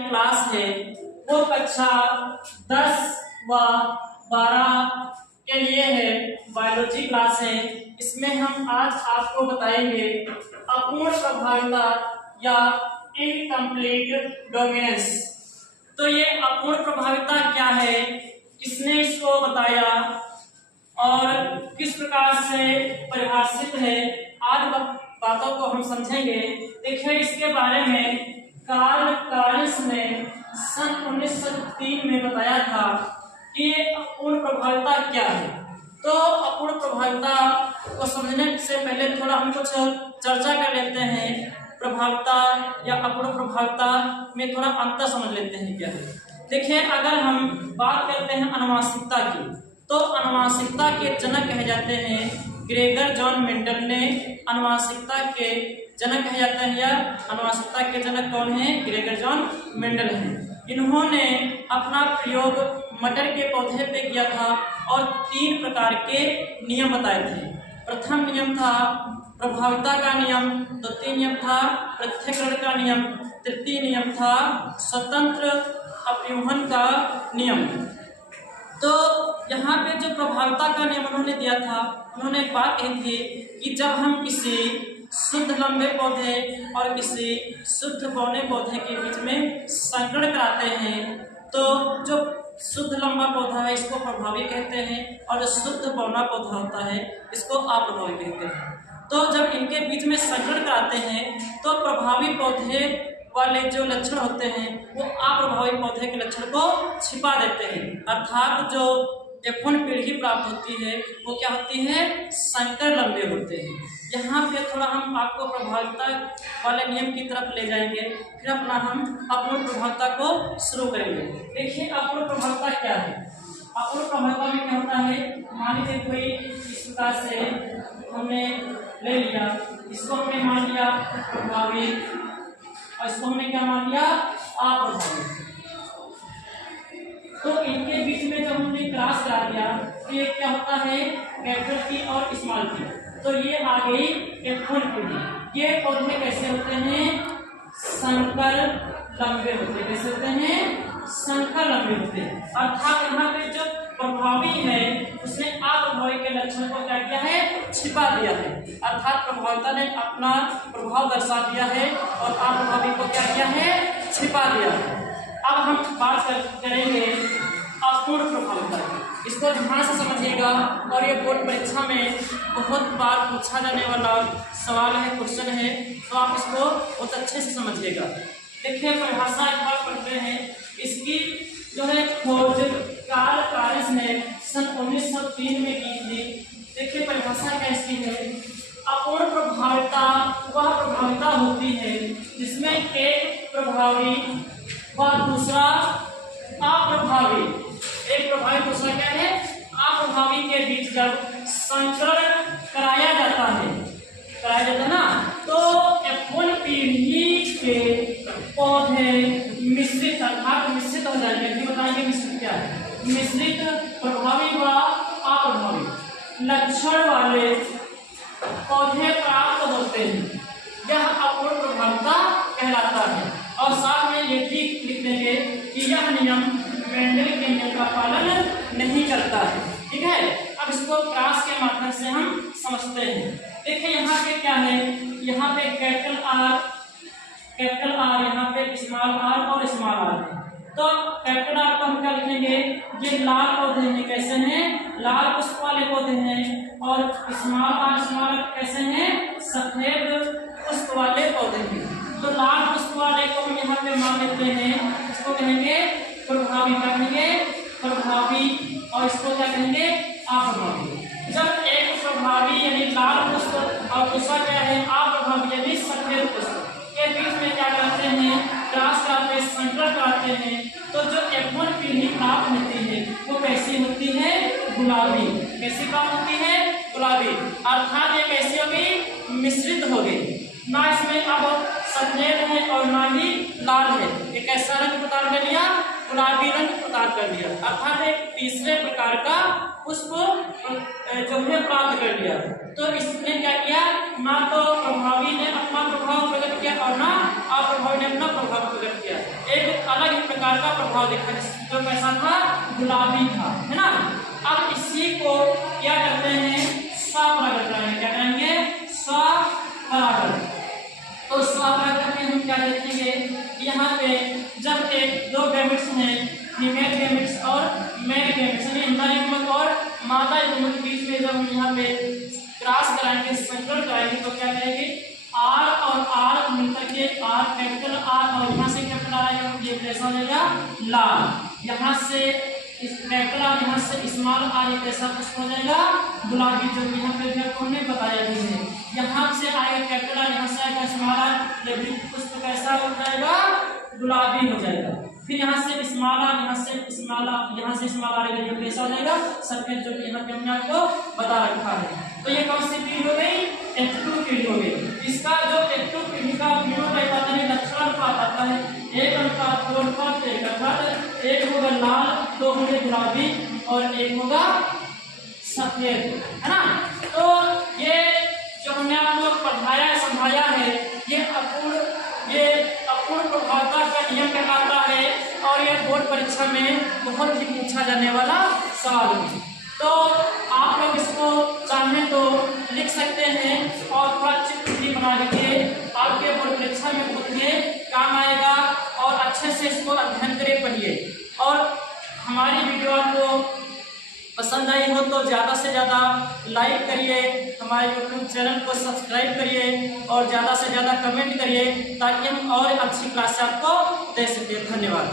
Class है वो कक्षा 10 व 12 के लिए है, बायोलॉजी क्लास है। इसमें हम आज आपको बताएंगे अपूर्ण प्रभाविता या इनकम्प्लीट डोमिनेंस। तो ये अपूर्ण प्रभाविता क्या है, किसने इसको बताया और किस प्रकार से परिभाषित है, आज बातों को हम समझेंगे। देखिए, इसके बारे में कार्ल कार्ल्स ने सन 1903 में बताया था कि अपूर्ण प्रभाविता क्या है। तो अपूर्ण प्रभाविता को समझने से पहले थोड़ा हम कुछ चर्चा कर लेते हैं। प्रभाविता या अपूर्ण प्रभाविता में थोड़ा अंतर समझ लेते हैं क्या है। देखिए, अगर हम बात करते हैं आनुवंशिकता की, तो आनुवंशिकता के जनक कहे जाते हैं ग्रेगर जॉन मेंडल ने आनुवंशिकता के जनक कहे जाते हैं, या आनुवंशिकता के जनक कौन है? ग्रेगर जॉन मेंडल हैं। इन्होंने अपना प्रयोग मटर के पौधे पे किया था और 3 प्रकार के नियम बताए थे। प्रथम नियम था प्रभाविता का नियम, द्वितीय नियम था पृथक्करण का नियम, तृतीय नियम था स्वतंत्र अपव्यूहन का नियम। तो यहाँ पे जो प्रभाविता का नियम उन्होंने दिया था, उन्होंने एक बात कही थी कि जब हम किसी शुद्ध लंबे पौधे और किसी शुद्ध बौने पौधे के बीच में संकरण कराते हैं, तो जो शुद्ध लंबा पौधा है इसको प्रभावी कहते हैं और जो शुद्ध बौना पौधा होता है इसको अप्रभावी कहते हैं। तो जब इनके बीच में संकरण कराते हैं तो प्रभावी पौधे वाले जो लक्षण होते हैं वो अप्रभावी पौधे के लक्षण को छिपा देते हैं, अर्थात जो F1 पीढ़ी प्राप्त होती है वो क्या होती है? संकर लंबे होते हैं। यहाँ पे थोड़ा हम आपको प्रभाविता वाले नियम की तरफ ले जाएंगे, फिर अपना हम अपूर्ण प्रभाविता को शुरू करेंगे। देखिए, अपूर्ण प्रभाविता क्या है? अपूर्ण प्रभाविता में क्या होता है, मान लीजिए कोई इस प्रकार से हमने ले लिया, इसको हमने मान लिया प्रभावी और इसको हमने क्या मान लिया? अप्रभावी। तो इनके बीच में जब हमने क्रॉस करा दिया तो ये क्या होता है? कैपिटल टी और स्मॉल टी। तो ये आ गई F1 पीढ़ी। ये पौधे कैसे होते हैं? संकर लंबे होते हैं। कैसे होते हैं? संकर लंबे होते हैं। अर्थात यहाँ पे जो प्रभावी है उसने अप्रभावी के लक्षण को क्या किया है? छिपा दिया है। अर्थात प्रभाविता ने अपना प्रभाव दर्शा दिया है और अप्रभावी को क्या किया है? छिपा दिया है। अब हम बात करेंगे अपूर्ण प्रभाविता। इसको ध्यान से समझिएगा और ये बोर्ड परीक्षा में बहुत बार पूछा जाने वाला सवाल है, क्वेश्चन है, तो आप इसको बहुत अच्छे से समझिएगा। देखिए, परिभाषा एक बार पढ़ते हैं। इसकी जो है खोज कार्ल कार्ल्स ने सन 1903 में की थी। देखिए, परिभाषा क्या इसकी है? अपूर्ण प्रभाविता वह प्रभाविता होती है जिसमें एक प्रभावी व दूसरा अप्रभावी, एक प्रभावी दूसरा क्या है? अप्रभावी के बीच जब संकरण कराया जाता है ना, तो F1 पीढ़ी के पौधे मिश्रित अर्थात मिश्रित हो जाएंगे। अभी बताएंगे मिश्रित क्या है। मिश्रित प्रभावी व अप्रभावी लक्षण वाले पौधे प्राप्त होते हैं, यह अपूर्ण प्रभाविता कहलाता है। और साथ में ये भी लिख देंगे कि यह नियम मेंडल के नियम का पालन नहीं करता है। ठीक है, अब इसको क्रॉस के माध्यम से हम समझते हैं। देखिए, यहाँ पे क्या है? यहाँ पे कैपिटल आर, यहाँ पे स्मॉल आर और स्मॉल आर है। तो कैपिटल आर को हम क्या लिखेंगे? ये लाल पौधे हैं। कैसे हैं? लाल पुष्प वाले पौधे हैं। और स्मॉल आर कैसे हैं? सफेद पुष्प वाले पौधे हैं। तो लाल पुष्प वाले को हम यहाँ पे मान लेते हैं, इसको कहेंगे प्रभावी, कहेंगे प्रभावी, और इसको क्या कहेंगे? अप्रभावी। जब एक प्रभावी यानी लाल पुष्प और दूसरा क्या है? अप्रभावी यानी सफेद पुष्प के बीच में क्या करते हैं? क्रॉस कराते हैं, संकरण कराते हैं। तो जो F1 पीढ़ी प्राप्त होती है वो कैसी होती है? गुलाबी। कैसी प्राप्त होती है? गुलाबी। अर्थात ये कैसी होगी? मिश्रित होगी। ना इसमें अब सफेद है और ना ही लाल है। एक ऐसा रंग प्रकार में लिया गुलाबी रंग प्रदान कर लिया, अर्थात एक तीसरे प्रकार का पुष्प जो है प्राप्त कर लिया। तो इसने क्या किया, ना तो प्रभावी ने अपना प्रभाव प्रकट किया और ना अप्रभावी ने अपना प्रभाव प्रकट किया, एक अलग ही प्रकार का प्रभाव देखा जो कैसा था, गुलाबी था, है ना। अब इसी को क्या करते हैं, स्वपरागण कराएंगे। क्या करेंगे, स्वपरागण। तो स्वपरागण में हम क्या देखेंगे, यहाँ पे जब एक दो गैमेट्स हैं, फीमेल गैमेट्स और मेल गैमेट्स यानी अंडा युग्मक और मादा युग्मक के बीच में जब हम यहाँ पे क्रॉस कराएंगे, संकरण कराएंगे, तो क्या करेंगे, आर और आर मिलकर के आर कैपिटल आर और यहाँ से कैपिटल आएगा, ये कैसा हो जाएगा, लाल। यहाँ से इस कैपिटल आर, यहाँ से स्मॉल आर, ये कैसा पुष्प हो जाएगा, गुलाबी, जो कि यहाँ पे भी आपको हमने बताया भी है। यहाँ से आएगा कैपिटल आर, यहाँ से आएगा स्मॉल आर, ये भी पुष्प कैसा हो जाएगा, गुलाबी हो जाएगा। फिर यहाँ से स्मॉल आर, यहाँ से स्मॉल आर, यहाँ से स्मॉल आर, ये कैसा हो जाएगा, सफेद, जो कि यहाँ पे हमने आपको बता रखा है। तो ये कौन सी पीढ़ी हो गई, F2 पीढ़ी हो गई। इसका जो F2 पीढ़ी का फिनोटाइप आता है, लक्षण अनुपात आता है 1:2:1, अर्थात एक होगा लाल, दो होंगे गुलाबी और एक होगा सफेद, है ना। तो ये जो हमने आपको पढ़ाया समझाया है, ये अपूर्ण प्रभावता का नियम कहलाता है और ये बोर्ड परीक्षा में बहुत ही पूछा जाने वाला सवाल है। तो आप लोग इसको चाहें तो लिख सकते हैं और थोड़ा चित्र भी बना करके आपके बोर्ड परीक्षा में खुद में काम आएगा और अच्छे से इसको अध्ययन करिए, पढ़िए। और हमारी वीडियो आपको पसंद आई हो तो ज़्यादा से ज़्यादा लाइक करिए, हमारे यूट्यूब चैनल को सब्सक्राइब करिए और ज़्यादा से ज़्यादा कमेंट करिए ताकि हम और अच्छी क्लास आपको दे सकें। धन्यवाद।